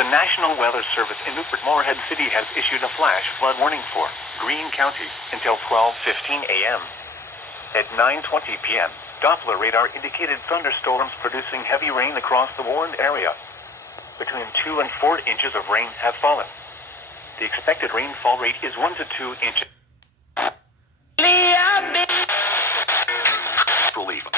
The National Weather Service in Newport Moorhead City has issued a flash flood warning for Greene County until 12:15 a.m. At 9:20 p.m., Doppler radar indicated thunderstorms producing heavy rain across the warned area. Between 2 and 4 inches of rain have fallen. The expected rainfall rate is 1 to 2 inches. Relief.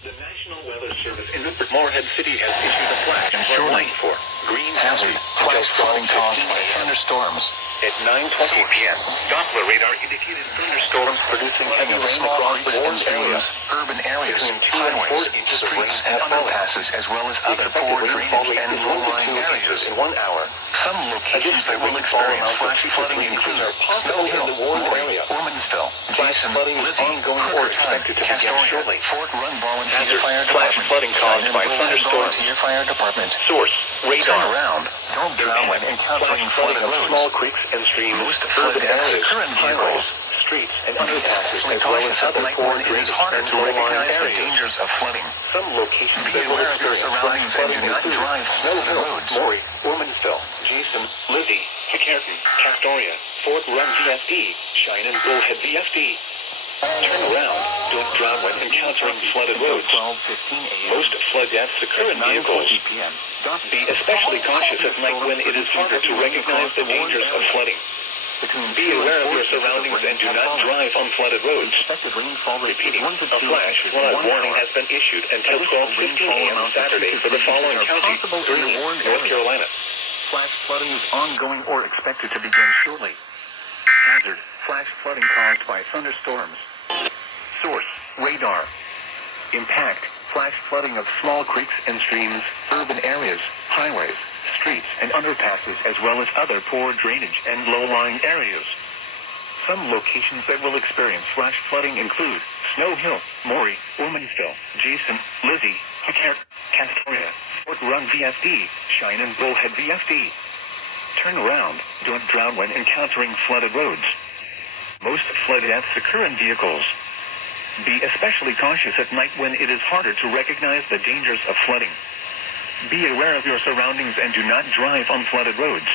The National Weather Service in Newport Moorhead City has issued a flash flood warning for Greene County until 12:15 thunderstorms. At 9:20 p.m., Doppler radar indicated thunderstorms producing heavy rain across the warned area. Urban areas, Between 2 and 4 inches of rain have fallen. underpasses, as well as The other expected poor rainfall drainage rate and is 1 to 2 low-lying inches areas. in 1 hour. Some locations that will experience flash flooding include are possible in the warned area. Ormansville, Flash Jason, flooding is Lizzie, ongoing or expected to begin Castoria, shortly. Fort Run Volunteer Hazard, Fire flash Department, flooding caused by Cheyenne thunderstorms. Volunteer Fire Department. Source, Turn radar. around. Don't drown when encountering Flash flooding flooded of roads. small creeks and streams, Most urban flood deaths areas, occur in highways, vehicles. streets, and underpasses, Especially as well as cautious at other night poor when it is drainage harder and to low-lying recognize the areas. dangers of flooding. Some locations Be that will aware of your experience flash surroundings and flooding do not include drive Snow on the Hill, roads. Maury, Ormansville, Jason, Lizzie, McCartan, Castoria, Fort Run VFD, Cheyenne Bullhead VFD. Turn around. Don't drown when encountering flooded roads. Most flood deaths occur in vehicles. Be especially cautious at night when it is harder to recognize the dangers of flooding. Be aware of your surroundings and do not drive on flooded roads. Repeating, a flash flood warning has been issued until 12:15 a.m. Saturday for the following county, Greene, North Carolina. Flash flooding is ongoing or expected to begin shortly. Hazard, flash flooding caused by thunderstorms. Source, radar. Impact, flash flooding of small creeks and streams, urban areas, highways, streets, and underpasses, as well as other poor drainage and low-lying areas. Some locations that will experience flash flooding include Snow Hill, Maury, Ormansville, Jason, Lizzie, McCartan, Castoria, Fort Run VFD, Cheyenne Bullhead VFD. Turn around. Don't drown when encountering flooded roads. Most flood deaths occur in vehicles. Be especially cautious at night when it is harder to recognize the dangers of flooding. Be aware of your surroundings and do not drive on flooded roads.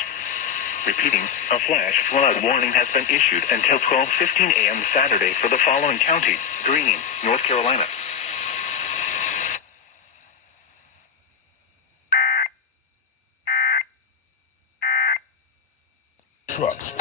Repeating, a flash flood warning has been issued until 12:15 a.m. Saturday for the following county, Greene, North Carolina. Trucks,